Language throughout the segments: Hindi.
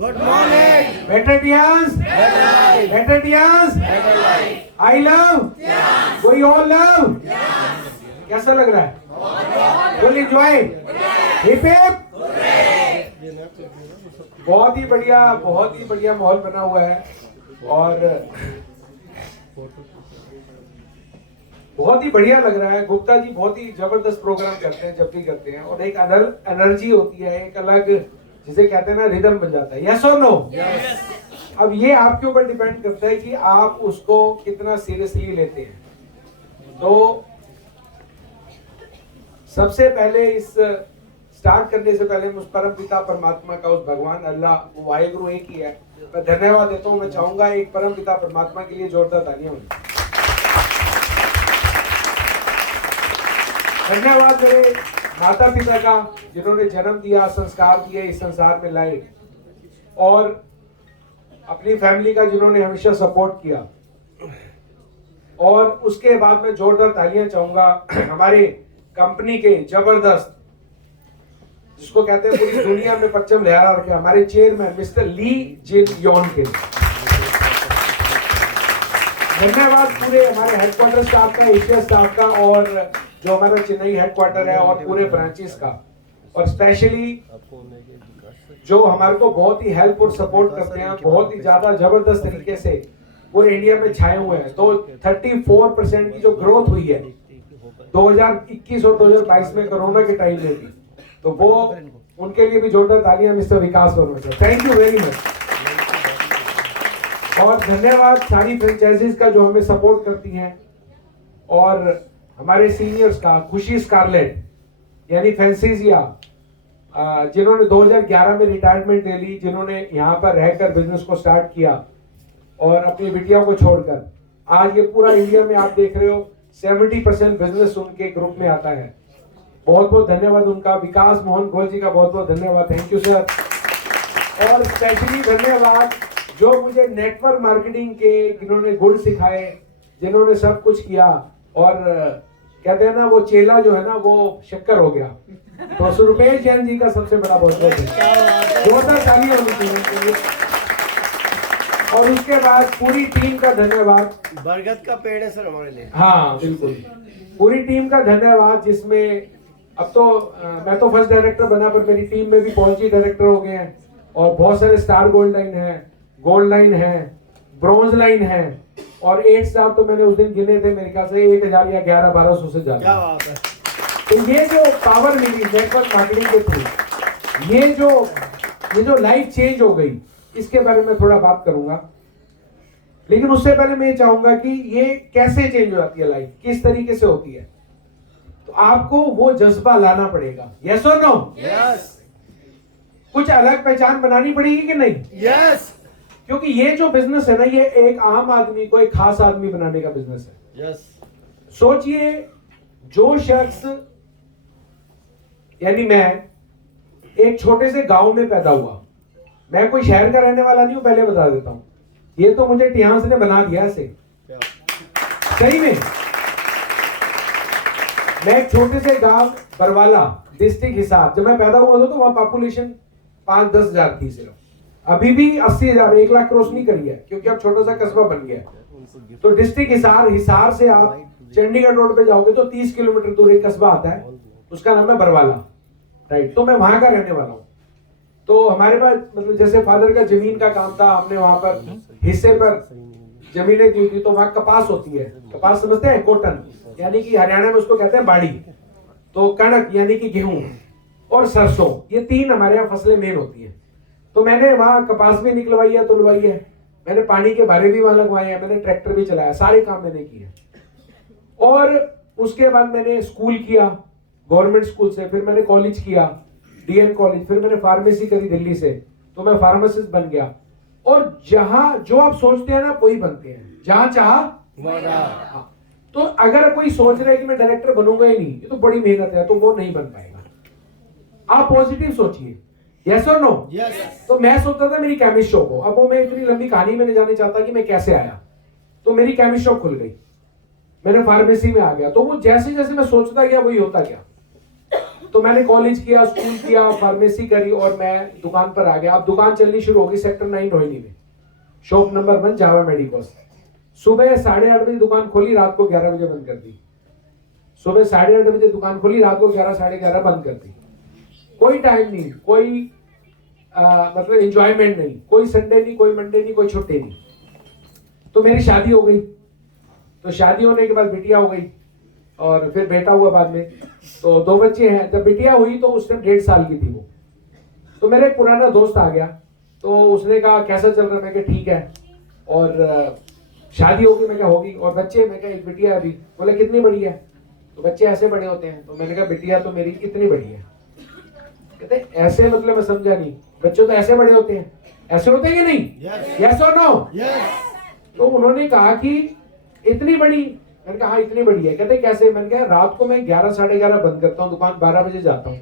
Good morning. Veterans, veterans, I love, we all love. कैसा लग रहा है? Full enjoy. Hip hip. बहुत ही बढ़िया माहौल बना हुआ है और बहुत ही बढ़िया लग रहा है। गुप्ता जी बहुत ही जबरदस्त प्रोग्राम करते हैं जब भी करते हैं और एक अलग एनर्जी होती है, एक अलग जिसे कहते हैं ना रिदम बन जाता है। यस और नो? यस। अब ये आपके ऊपर डिपेंड करता है कि आप उसको कितना सीरियसली लेते हैं। तो सबसे पहले इस स्टार्ट करने से पहले उस परम पिता परमात्मा का, उस भगवान अल्लाह, वो वाहिगुरु एक ही है, मैं धन्यवाद देता हूँ। मैं चाहूंगा एक परम पिता परमात्मा के लिए जोरदार तालियां हों। धन्यवाद मेरे माता पिता का जिन्होंने जन्म दिया, संस्कार दिए, इस संसार में लाए, और अपनी फैमिली का जिन्होंने हमेशा सपोर्ट किया। और उसके बाद मैं जोरदार तालियां चाहूंगा हमारे कंपनी के जबरदस्त, जिसको कहते हैं पूरी दुनिया में परचम लहरा रखे, हमारे चेयरमैन मिस्टर ली जिन योन के। धन्यवाद पूरे हमारे हेडक्वार्टर स्टाफ का, एशिया स्टाफ का, और जो हमारा चेन्नई हेडक्वार्टर है और पूरे ब्रांचेस का, और स्पेशली जो हमारे को बहुत ही हेल्प और सपोर्ट करते हैं, बहुत ही ज्यादा जबरदस्त तरीके से पूरे इंडिया में छाए हुए हैं। तो 34% की जो ग्रोथ हुई है 2021 और 2022 में कोरोना के टाइम में भी, तो वो उनके लिए भी जोरदार तालियां mister Vikas Verma sir, thank you very much. और धन्यवाद सारी फ्रेंचाइजीज का जो हमें सपोर्ट करती हैं, और हमारे सीनियर्स का, खुशी स्कारलेट यानी फैंसीजिया, जिन्होंने 2011 में रिटायरमेंट ले ली, जिन्होंने यहाँ पर रहकर बिजनेस को स्टार्ट किया और अपनी बिटिया को छोड़कर आज ये पूरा इंडिया में आप देख रहे हो 70% बिजनेस उनके ग्रुप में आता है। बहुत बहुत धन्यवाद उनका। विकास मोहन घोल जी का बहुत बहुत धन्यवाद, थैंक यू सर। और स्पेशली धन्यवाद जो मुझे नेटवर्क मार्केटिंग के जिन्होंने गुण सिखाए, जिन्होंने सब कुछ किया, और कहते हैं ना वो चेला जो है ना वो शक्कर हो गया, तो सुरुपेश जैन जी का सबसे बड़ा बहुत बहुत जोरदार तालियां होनी चाहिए। और उसके बाद पूरी टीम का धन्यवाद। बरगद का पेड़ है सर हमारे लिए। हाँ बिल्कुल, पूरी टीम का धन्यवाद, जिसमें अब तो मैं तो फर्स्ट डायरेक्टर बना, पर मेरी टीम में भी पॉलिसी डायरेक्टर हो गए हैं, और बहुत सारे स्टार गोल्ड लाइन है, गोल्ड लाइन है, ब्रॉन्ज लाइन है, और 8 स्टार तो मैंने उस दिन गिने थे, मेरे ख्याल से 1000 या 1100-1200 से ज्यादा। क्या बात है। तो ये जो पावर मिली नेटवर्क मार्केटिंग के थ्रू, ये जो लाइफ चेंज हो गई, इसके बारे में थोड़ा बात करूंगा। लेकिन उससे पहले मैं ये चाहूंगा कि ये कैसे चेंज हो जाती है लाइफ, किस तरीके से होती है, तो आपको वो जज्बा लाना पड़ेगा। यस और नो? यस। कुछ अलग पहचान बनानी पड़ेगी कि नहीं? यस। क्योंकि ये जो बिजनेस है ना, ये एक आम आदमी को एक खास आदमी बनाने का बिजनेस है। यस। सोचिए, जो शख्स यानी मैं एक छोटे से गांव में पैदा हुआ, मैं कोई शहर का रहने वाला नहीं हूं, पहले बता देता हूं, ये तो मुझे टियांस ने बना दिया ऐसे, सही में। मैं एक छोटे से गांव बरवाला, डिस्ट्रिक्ट हिसार, जब मैं पैदा हुआ था तो वहां पॉपुलेशन 5-10 हजार थी सिर्फ। अभी भी 80,000, 1 लाख क्रॉस नहीं करी है, क्योंकि अब छोटा सा कस्बा बन गया। तो डिस्ट्रिक्ट हिसार से आप चंडीगढ़ रोड पे जाओगे तो 30 किलोमीटर दूर एक कस्बा आता है, उसका नाम है बरवाला, राइट। तो मैं वहां का रहने वाला हूँ। तो हमारे पास मतलब जैसे फादर का जमीन का काम था, हमने वहां पर हिस्से पर जमीनें दी थी, तो वहां कपास होती है, कपास समझते हैं, कॉटन, यानी कि हरियाणा में उसको कहते हैं बाड़ी, तो कणक यानी कि गेहूं, और सरसों, ये 3 हमारे यहाँ फसलें मेन होती है। तो मैंने वहां कपास भी निकलवाई है, तुलवाई है, मैंने पानी के बारे भी वहां लगवाए हैं, मैंने ट्रैक्टर भी चलाया, सारे काम मैंने किए। और उसके बाद मैंने स्कूल किया गवर्नमेंट स्कूल से, फिर मैंने कॉलेज किया डीएन कॉलेज, फिर मैंने फार्मेसी करी दिल्ली से, तो मैं फार्मासिस्ट बन गया। और जहां जो आप सोचते हैं ना वही बनते हैं, जहां चाह। तो अगर कोई सोच रहा है कि मैं डायरेक्टर बनूंगा ही नहीं, ये तो बड़ी मेहनत है, तो वो नहीं बन पाएगा। आप पॉजिटिव सोचिए। यस और नो? यस। तो मैं सोचता था मेरी केमिस्ट शॉप हो, अब वो मैं इतनी लंबी कहानी में नहीं जाने चाहता कि मैं कैसे आया, तो मेरी केमिस्ट शॉप खुल गई, मैंने फार्मेसी में आ गया। तो वो जैसे जैसे मैं सोचता गया वही होता गया। तो मैंने कॉलेज किया, स्कूल किया, फार्मेसी करी और मैं दुकान पर आ गया। अब दुकान चलनी शुरू होगी सेक्टर 9 रोहिणी में, शॉप नंबर 1 जावा मेडिकोस। सुबह 8:30 बजे दुकान खोली, रात को 11 बजे बंद कर दी। सुबह 8:30 बजे दुकान खोली, रात को 11 साढ़े 11 बंद कर दी। कोई टाइम नहीं, कोई मतलब एंजॉयमेंट नहीं, कोई संडे नहीं, कोई मंडे नहीं, कोई छुट्टी नहीं। तो मेरी शादी हो गई, तो शादी होने के बाद बिटिया हो गई और फिर बेटा हुआ बाद में। तो 2 बच्चे हैं। जब बिटिया हुई तो उस टाइम 1.5 साल की थी वो। तो मेरा एक पुराना दोस्त आ गया, तो उसने कहा कैसा चल रहा है? मैं कहा ठीक है। और शादी होगी? मैं कहा होगी। और बच्चे? मैं कहा एक बिटिया अभी। बोले कितनी बड़ी है? तो बच्चे ऐसे बड़े होते हैं। तो मैंने कहा बिटिया तो मेरी कितनी बड़ी है? कहते ऐसे मतलब मैं समझा नहीं। बच्चे तो ऐसे बड़े होते हैं, ऐसे होते हैं कि नहीं? यस और नो? तो उन्होंने कहा कि इतनी बड़ी। मैंने कहा हाँ इतनी बड़ी है। कहते कैसे? मैंने कहा रात को मैं 11 साढ़े 11 बंद करता हूँ दुकान, 12 बजे जाता हूँ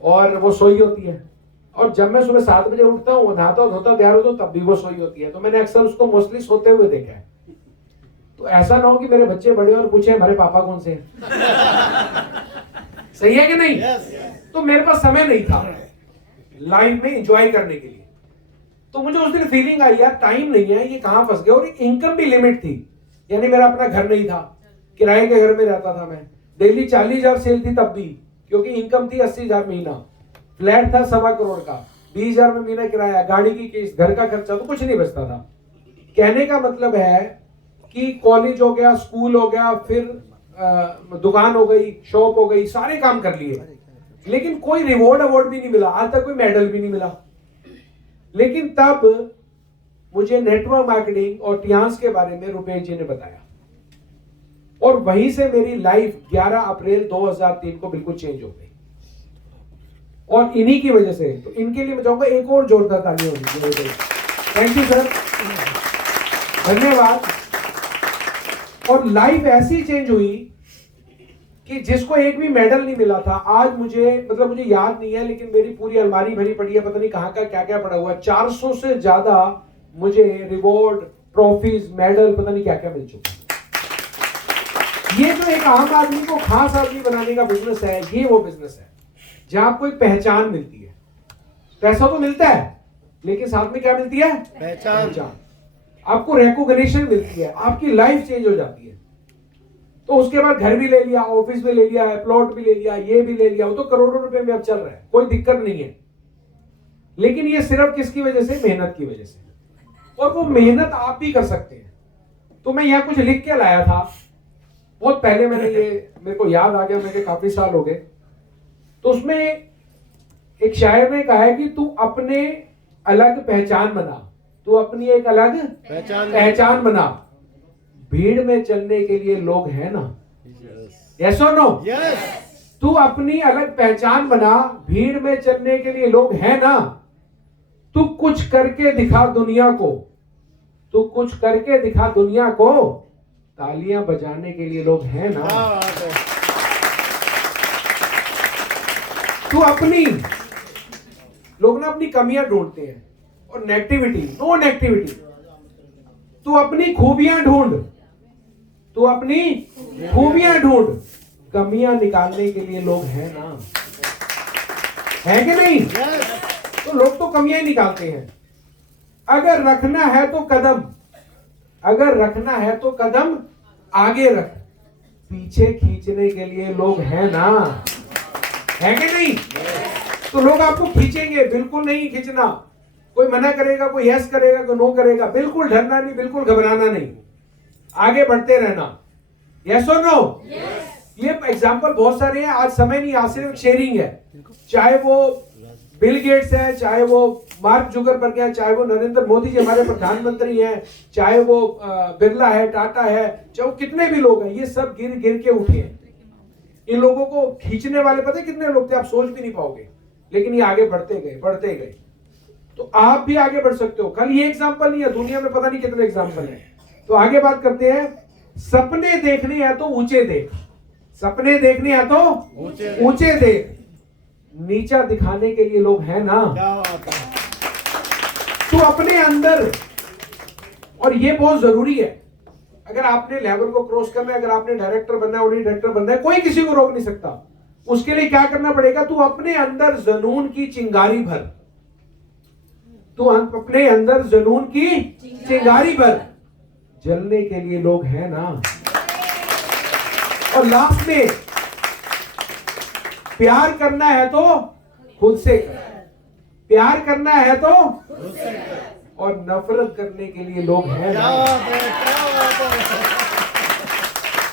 और वो सोई होती है। और जब मैं सुबह 7 बजे उठता हूँ, नहाता धोता तैयार होता हूँ, तब भी वो सोई होती है। तो मैंने अक्सर उसको मोस्टली सोते हुए देखा है। तो ऐसा ना हो कि मेरे बच्चे बड़े और पूछे हमारे पापा कौन से हैं। सही है कि नहीं? तो मेरे पास समय नहीं था लाइफ में एंजॉय करने के लिए। तो मुझे उस दिन फीलिंग आई यार टाइम नहीं है, ये कहां फंस गया। और इनकम भी लिमिट थी, यानी मेरा अपना घर नहीं था, किराए के घर में रहता था मैं। डेली 40,000 सेल थी तब भी, क्योंकि इनकम थी 80,000 महीना। फ्लैट था 1.25 करोड़ का, 20,000 में महीना किराया, गाड़ी की किस्त, घर का खर्चा, तो कुछ नहीं बचता था। कहने का मतलब है कि कॉलेज हो गया, स्कूल हो गया, फिर दुकान हो गई, शॉप हो गई, सारे काम कर लिए, लेकिन कोई रिवॉर्ड अवार्ड भी नहीं मिला। आज तक कोई मेडल भी नहीं मिला। लेकिन तब मुझे नेटवर्क मार्केटिंग और टियांस के बारे में रुपेश जी ने बताया, और वहीं से मेरी लाइफ 11 अप्रैल 2003 को बिल्कुल चेंज हो गई। और इन्हीं की वजह से, तो इनके लिए मैं चाहूंगा एक और जोरदार ताली होनी चाहिए। थैंक यू सर, धन्यवाद। और लाइफ ऐसी चेंज हुई कि जिसको एक भी मेडल नहीं मिला था, आज मुझे मतलब मुझे याद नहीं है, लेकिन मेरी पूरी अलमारी भरी पड़ी है, पता नहीं कहां का क्या क्या पड़ा हुआ है। 400 से ज्यादा मुझे रिवॉर्ड, ट्रॉफीज, मेडल, पता नहीं क्या क्या मिल चुका। ये जो एक आम आदमी को खास आदमी बनाने का बिजनेस है, ये वो बिजनेस है जहां आपको एक पहचान मिलती है। पैसा तो मिलता है, लेकिन साथ में क्या मिलती है? पहचान। आपको रिकॉग्निशन मिलती है, आपकी लाइफ चेंज हो जाती है। तो उसके बाद घर भी ले लिया, ऑफिस भी ले लिया, प्लॉट भी ले लिया, ये भी ले लिया, वो तो करोड़ों रुपए में अब चल रहा है, कोई दिक्कत नहीं है। लेकिन ये सिर्फ किसकी वजह से? मेहनत की वजह से। और वो मेहनत आप भी कर सकते हैं। तो मैं यहाँ कुछ लिख के लाया था, बहुत पहले मैंने ये, मेरे को याद आ गया, मेरे काफी साल हो गए। तो उसमें एक शायर ने कहा है कि तू अपने अलग पहचान बना, तू अपनी एक अलग पहचान बना। भीड़ में चलने के लिए लोग हैं ना? यस और नो? तू अपनी अलग पहचान बना, भीड़ में चलने के लिए लोग हैं ना? तू कुछ करके दिखा दुनिया को, तू कुछ करके दिखा दुनिया को, तालियां बजाने के लिए लोग हैं ना? तू अपनी, लोग ना अपनी कमियां ढूंढते हैं और नेगेटिविटी, नो नेगेटिविटी। तू अपनी खूबियां ढूंढ, तू अपनी खूबियां ढूंढ, कमियां निकालने के लिए लोग हैं ना? है कि नहीं? तो लोग तो कमियां ही निकालते हैं। अगर रखना है तो कदम, अगर रखना है तो कदम आगे रख, पीछे खींचने के लिए लोग हैं ना? है कि नहीं? तो लोग आपको खींचेंगे, बिल्कुल नहीं खींचना। कोई मना करेगा, कोई यस करेगा, कोई नो करेगा, बिल्कुल डरना नहीं, बिल्कुल घबराना नहीं, आगे बढ़ते रहना। यस और नो? ये एग्जाम्पल बहुत सारे हैं, आज समय नहीं, आज सिर्फ शेयरिंग है। चाहे वो बिल गेट्स है, चाहे वो मार्क जुकरबर्ग है, चाहे वो नरेंद्र मोदी जी हमारे प्रधानमंत्री हैं, चाहे वो बिरला है, टाटा है, चाहे वो कितने भी लोग हैं, ये सब गिर गिर के उठे हैं। इन लोगों को खींचने वाले पता है कितने लोग थे? आप सोच भी नहीं पाओगे। लेकिन ये आगे बढ़ते गए, बढ़ते गए। तो आप भी आगे बढ़ सकते हो। कल ये एग्जाम्पल नहीं है, दुनिया में पता नहीं कितने एग्जाम्पल हैं। तो आगे बात करते हैं। सपने देखने हैं तो ऊंचे देख, सपने देखने हैं तो ऊंचे देख, नीचा दिखाने के लिए लोग हैं ना? तो अपने अंदर, और ये बहुत जरूरी है, अगर आपने लेवल को क्रॉस करना है, अगर आपने डायरेक्टर बनना है, उन्हीं डायरेक्टर बनना है, कोई किसी को रोक नहीं सकता। उसके लिए क्या करना पड़ेगा? तू अपने अंदर जुनून की चिंगारी भर, तू अपने अंदर जुनून की चिंगारी भर। जलने के लिए लोग हैं ना। और लास्ट में प्यार करना है तो खुद से कर, प्यार करना है तो और नफरत करने के लिए लोग हैं ना।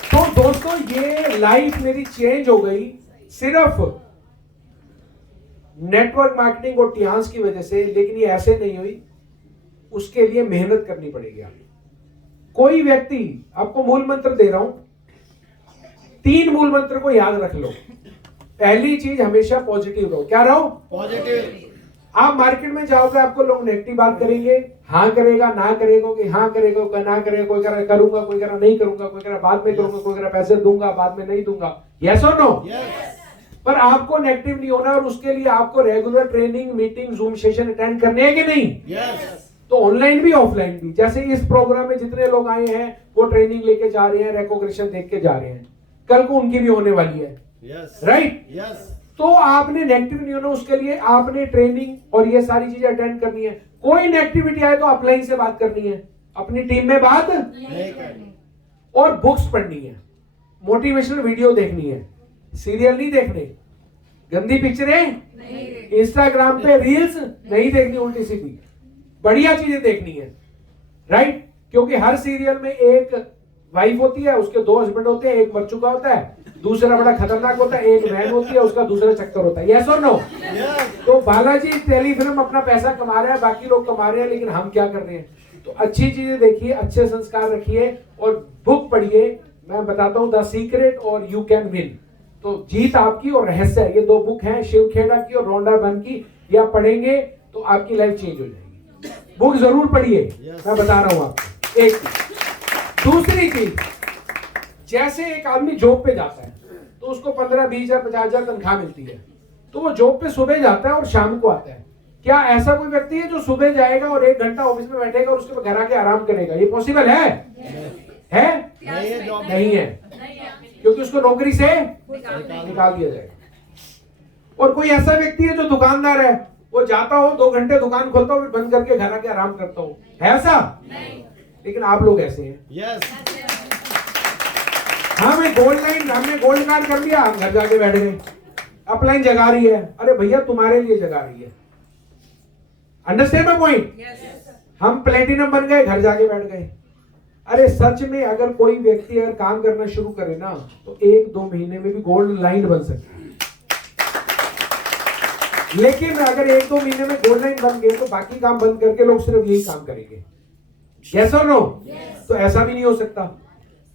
तो दोस्तों ये लाइफ मेरी चेंज हो गई सिर्फ नेटवर्क मार्केटिंग और टियांस की वजह से। लेकिन ये ऐसे नहीं हुई, उसके लिए मेहनत करनी पड़ेगी आपको। कोई व्यक्ति, आपको मूल मंत्र दे रहा हूं, 3 मूल मंत्र को याद रख लो। पहली चीज, हमेशा पॉजिटिव रहो। क्या रहो? पॉजिटिव। आप मार्केट में जाओगे, आपको लोग नेगेटिव बात करेंगे, हाँ करेगा ना करेगा, कि हाँ करेगा कोई ना करेगा, कोई कह रहा करूंगा, कोई कह रहा नहीं करूंगा, कोई कह रहा बाद में करूंगा, कोई कह रहा पैसे दूंगा बाद में नहीं दूंगा। यस और नो? पर आपको नेगेटिव नहीं होना, और उसके लिए आपको regular training, meeting, zoom session attend करने हैं कि नहीं? तो ऑनलाइन भी ऑफलाइन भी। जैसे इस प्रोग्राम में जितने लोग आए हैं वो ट्रेनिंग लेके जा रहे हैं, रिकॉग्निशन देख के जा रहे हैं, कल को उनकी भी होने वाली है। राइट? तो आपने नेगेटिव नहीं होना, उसके लिए आपने ट्रेनिंग और ये सारी चीजें अटेंड करनी है। कोई नेगेटिविटी आए तो अपलाइन से बात करनी है, अपनी टीम में बात नहीं करनी, और बुक्स पढ़नी है, मोटिवेशनल वीडियो देखनी है, सीरियल नहीं देखने, गंदी पिक्चरें, इंस्टाग्राम पे रील्स नहीं देखनी उल्टी सीधी, बढ़िया चीजें देखनी है। राइट? क्योंकि हर सीरियल में एक वाइफ होती है, उसके 2 हस्बैंड होते हैं, एक मर चुका होता है, दूसरा बड़ा खतरनाक होता है, एक बहन होती है, उसका दूसरा चक्कर होता है। यस और नो? तो बालाजी टेलीफिल्म अपना पैसा कमा रहा है, बाकी लोग कमा रहे हैं, लेकिन हम क्या कर रहे हैं? तो अच्छी चीजें देखिए, अच्छे संस्कार रखिए और बुक पढ़िए। मैं बताता हूँ द सीक्रेट और यू कैन विन। तो जीत आपकी और रहस्य, ये 2 बुक हैं, शिव खेड़ा की और रोंडा बन की। ये आप पढ़ेंगे तो आपकी लाइफ चेंज हो जाएगी। बुक जरूर पढ़िए, मैं बता रहा हूं आपको। एक दूसरी चीज, जैसे एक आदमी जॉब पे जाता है तो उसको 15, 20 हजार, 50 हजार तनख्वाह मिलती है, तो वो जॉब पे सुबह जाता है और शाम को आता है। क्या ऐसा कोई व्यक्ति है जो सुबह जाएगा और 1 घंटा ऑफिस में बैठेगा और उसके बाद घर आके आराम करेगा? ये पॉसिबल है? है? नहीं है, क्योंकि उसको नौकरी से निकाल दिया जाएगा। और कोई ऐसा व्यक्ति है जो दुकानदार है, वो जाता हो 2 घंटे दुकान खोलता हो, फिर बंद करके घर आके आराम करता हो, है ऐसा? लेकिन आप लोग ऐसे हैं। हाँ, मैं गोल्ड लाइन, हमने गोल्ड कार्ड कर लिया, घर जाके बैठ गए, अपलाइन जगा रही है। अरे भैया तुम्हारे लिए जगा रही है। Understand my point? हम प्लेटिनम बन गए, घर जाके बैठ गए। अरे सच में अगर कोई व्यक्ति अगर काम करना शुरू करे ना, तो 1-2 महीने में भी गोल्ड लाइन बन सकती है। लेकिन अगर 1-2 महीने में गोल्ड लाइन बन गए तो बाकी काम बंद करके लोग सिर्फ यही काम करेंगे। यस और नो? तो ऐसा भी नहीं हो सकता।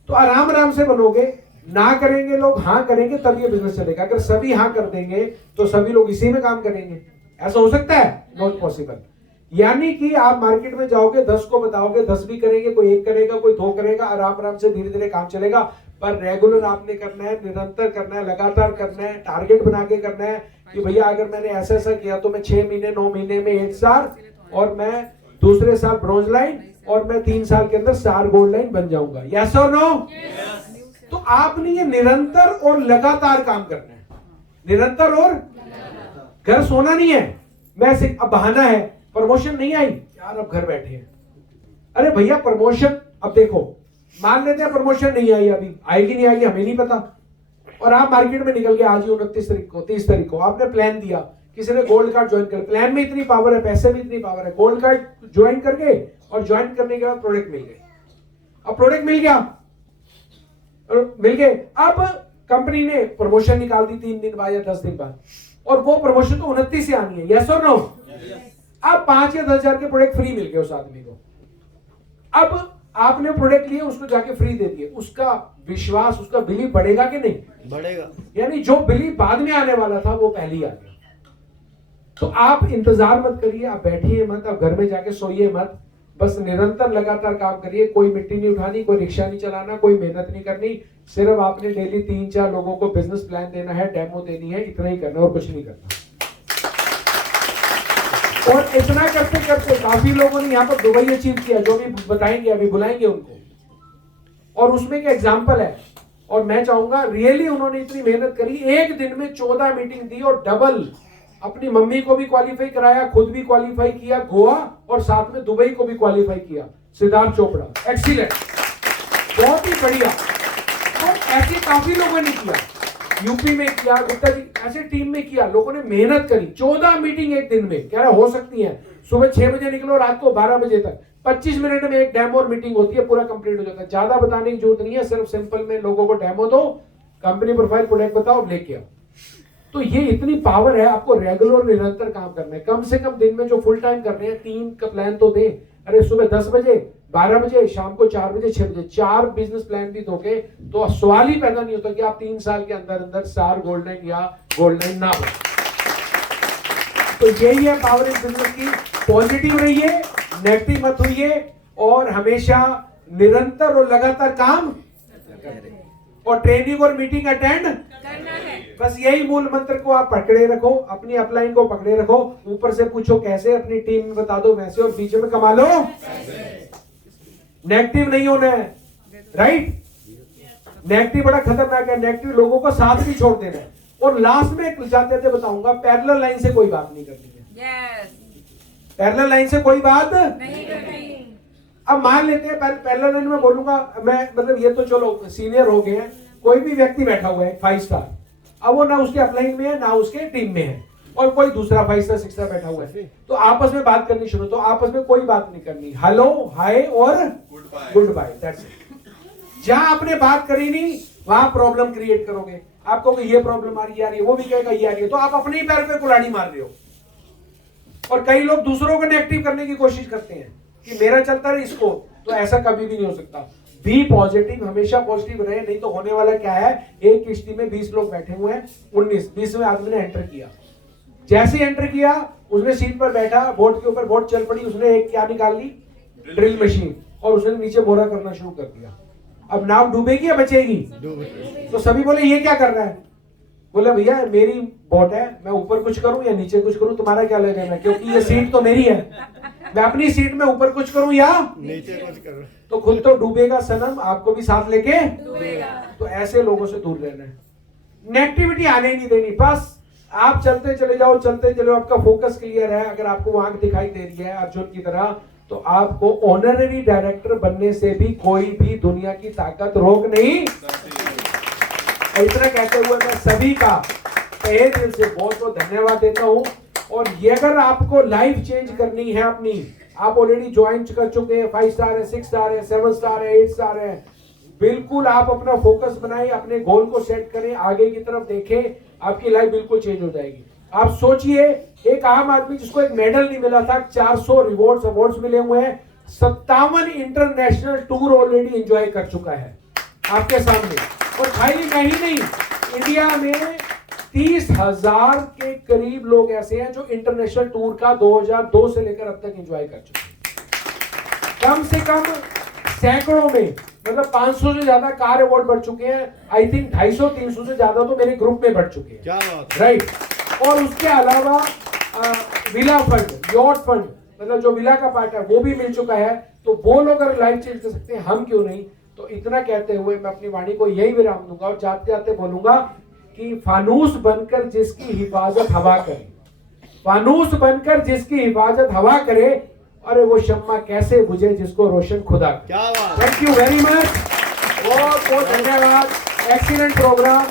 तो आराम आराम से बनोगे, ना करेंगे लोग, हाँ करेंगे, तब ये बिजनेस चलेगा। अगर सभी हाँ कर देंगे तो सभी लोग इसी में काम करेंगे। ऐसा हो सकता है? Not possible. यानी कि आप मार्केट में जाओगे, 10 को बताओगे, 10 भी करेंगे, कोई 1 करेगा, कोई 2 करेगा, आराम आराम से धीरे धीरे काम चलेगा। पर रेगुलर आपने करना है, निरंतर करना है, लगातार करना है, टारगेट बना के करना है कि भैया अगर मैंने ऐसा ऐसा किया तो मैं 6 महीने, 9 महीने में 1 साल, और मैं दूसरे साल ब्रॉन्ज लाइन, और मैं 3 साल के अंदर स्टार गोल्ड लाइन बन जाऊंगा। यस और नो? तो आपने ये निरंतर और लगातार काम करना है, निरंतर और घर सोना नहीं है। मैं अब बहाना है, प्रमोशन नहीं आई यार, अब घर बैठे हैं। अरे भैया प्रमोशन, अब देखो मान लेते हैं प्रमोशन नहीं आई, अभी आएगी नहीं आएगी हमें नहीं पता, और आप मार्केट में निकल के आज ही 29 तारीख को, 30 तारीख को आपने प्लान दिया, किसी ने गोल्ड कार्ड ज्वाइन कर, प्लान में इतनी पावर है, पैसे में इतनी पावर है, गोल्ड कार्ड ज्वाइन करके, और ज्वाइन करने के बाद प्रोडक्ट मिल गए। अब प्रोडक्ट मिल गया, मिल गए, अब कंपनी ने प्रमोशन निकाल दी 3 दिन बाद या 10 दिन बाद, और वो प्रमोशन तो 29 से आनी है। यस और नो? अब 5 या 10 हजार के प्रोडक्ट फ्री मिल गए उस आदमी को। अब आपने प्रोडक्ट लिए, उसको जाके फ्री दे दिए, उसका विश्वास, उसका बिलीव बढ़ेगा कि नहीं? बढ़ेगा। यानी जो बिलीव बाद में आने वाला था वो पहले ही आ गया। तो आप इंतजार मत करिए, आप बैठिए मत, आप घर में जाके सोइए मत, बस निरंतर लगातार काम करिए। कोई मिट्टी नहीं उठानी, कोई रिक्शा नहीं चलाना, कोई मेहनत नहीं करनी, सिर्फ आपने डेली 3-4 लोगों को बिजनेस प्लान देना है, डेमो देनी है, इतना ही करना और कुछ नहीं करना। और इतना करते करते काफी लोगों ने यहाँ पर दुबई अचीव किया, जो भी बताएंगे, अभी बुलाएंगे उनको, और उसमें एक एग्जाम्पल है। और मैं चाहूंगा रियली उन्होंने इतनी मेहनत करी, एक दिन में 14 मीटिंग दी और डबल अपनी मम्मी को भी क्वालिफाई कराया, खुद भी क्वालिफाई किया गोवा और साथ में दुबई को भी क्वालिफाई किया। सिद्धार्थ चोपड़ा एक्सीलेंट, बहुत ही बढ़िया। तो ऐसे काफी लोगों ने किया, यूपी में किया, गुप्ता जी ऐसे टीम में किया, लोगों ने मेहनत करी। 14 मीटिंग एक दिन में, कह रहा हो सकती है। सुबह 6 बजे निकलो, रात को 12 बजे तक, 25 मिनट में एक डेमो और मीटिंग होती है, पूरा कंप्लीट हो जाता है। ज्यादा बताने की जरूरत नहीं है, सिर्फ सिंपल में लोगों को डेमो दो, कंपनी प्रोफाइल प्रोडक्ट बताओ, लेके आओ। तो ये इतनी पावर है, आपको रेगुलर और निरंतर काम करना है। कम से कम दिन में जो फुल टाइम कर रहे हैं 3 का प्लान तो दे। अरे सुबह 10 बजे, 12 बजे, शाम को 4 बजे, 6 बजे, 4 बिजनेस प्लान भी दोगे तो सवाल ही पैदा नहीं होता कि आप 3 साल के अंदर अंदर स्टार, गोल्डन या गोल्डन ना बने। तो यही है पावर इन बिजनेस की। पॉजिटिव रहिए, नेगेटिव मत होइए और हमेशा निरंतर और लगातार काम और ट्रेनिंग और मीटिंग अटेंड करना है। बस यही मूल मंत्र को आप पकड़े रखो, अपनी अपलाइन को पकड़े रखो। ऊपर से पूछो कैसे, अपनी टीम में बता दो वैसे, और बीच में कमा लो। नेगेटिव नहीं होना है, राइट। नेगेटिव बड़ा खतरनाक है, नेगेटिव लोगों को साथ भी छोड़ देना है। और लास्ट में जाते थे बताऊंगा, पैरेलल लाइन से कोई बात नहीं करनी है। पैरेलल लाइन से कोई बात नहीं करनी। अब मान लेते हैं पैरेलल लाइन में बोलूंगा मैं, मतलब ये तो चलो सीनियर हो गए हैं, कोई भी व्यक्ति बैठा हुआ है 5 स्टार, अब वो ना उसके अपलाइन में है ना उसके टीम में है, और कोई दूसरा 5 स्टार 6 स्टार बैठा हुआ है, तो आपस में बात करनी शुरू। तो आपस में कोई बात नहीं करनी, हेलो, हाय और गुड बाय, दैट्स इट। जहां आपने बात करी नहीं वहां प्रॉब्लम क्रिएट करोगे। आपको ये प्रॉब्लम आ रही है, वो भी कहेगा ये आ रही है, तो आप अपने ही पैर पे कुल्हाड़ी मार रहे हो। और कई लोग दूसरों को नेगेटिव करने की कोशिश करते हैं कि मेरा चलता है इसको, तो ऐसा कभी भी नहीं हो सकता। बी पॉजिटिव, हमेशा पॉजिटिव रहे, नहीं तो होने वाला क्या है, एक किश्ती में 20 लोग बैठे हुए हैं, 20वें आदमी ने एंटर किया। जैसे ही एंटर किया उसने सीट पर बैठा, बोट के ऊपर बोट चल पड़ी, उसने एक क्या निकाल ली, ड्रिल मशीन, और उसने नीचे मोरा करना शुरू कर दिया। अब नाव डूबेगी या बचेगी? तो सभी बोले ये क्या कर रहा है? बोले भैया मेरी बोट है, मैं ऊपर कुछ करूं या नीचे कुछ करूं, तुम्हारा क्या लेना है, क्योंकि ये सीट तो मेरी है। मैं अपनी सीट में ऊपर कुछ करूं या नीचे कुछ करूं, तो खुद तो डूबेगा सनम, आपको भी साथ लेके डूबेगा। तो ऐसे लोगों से दूर रहना है, नेगेटिविटी आने नहीं देनी। बस आप चलते चले जाओ, चलते चले, आपका फोकस क्लियर है। अगर आपको आंख दिखाई दे रही है अर्जुन की तरह, तो आपको ऑनररी डायरेक्टर बनने से भी कोई भी दुनिया की ताकत रोक नहीं। इतना कहते हुए मैं सभी का तहे दिल से बहुत बहुत धन्यवाद देता हूं। और ये अगर आपको लाइफ चेंज करनी है अपनी, आप ऑलरेडी ज्वाइन कर चुके हैं, 5 स्टार है, 6 स्टार है, 7 स्टार है, 8 स्टार है, बिल्कुल आप अपना फोकस बनाएं, अपने गोल को सेट करें, आगे की तरफ देखें, आपकी लाइफ बिल्कुल चेंज हो जाएगी। आप सोचिए, एक आम आदमी जिसको एक मेडल नहीं मिला था, 400 रिवॉर्ड्स अवार्ड्स मिले हुए हैं, 57 इंटरनेशनल टूर ऑलरेडी एंजॉय कर चुका है आपके सामने। और खाली मैं ही नहीं, इंडिया में 30,000 के करीब लोग ऐसे हैं जो इंटरनेशनल टूर का 2002 से लेकर अब तक एंजॉय कर चुके हैं। कम से कम सैकड़ों में, मतलब 500 से ज्यादा कार अवार्ड बढ़ चुके हैं। आई थिंक 250-300 से ज्यादा तो मेरे ग्रुप में बढ़ चुके हैं। क्या बात, राइट। और उसके अलावा विला फंड, यॉट फंड, मतलब जो विला का पार्ट है वो भी मिल चुका है। तो वो लोग अगर लाइफ चेंज कर सकते हैं, हम क्यों नहीं। तो इतना कहते हुए मैं अपनी वाणी को यही विराम दूंगा और जाते जाते बोलूंगा कि फानूस बनकर जिसकी हिफाजत हवा करे, फानूस बनकर जिसकी हिफाजत हवा करे, अरे वो शम्मा कैसे बुझे जिसको रोशन खुदा। क्या बात। थैंक यू वेरी मच, बहुत बहुत धन्यवाद। Excellent programme.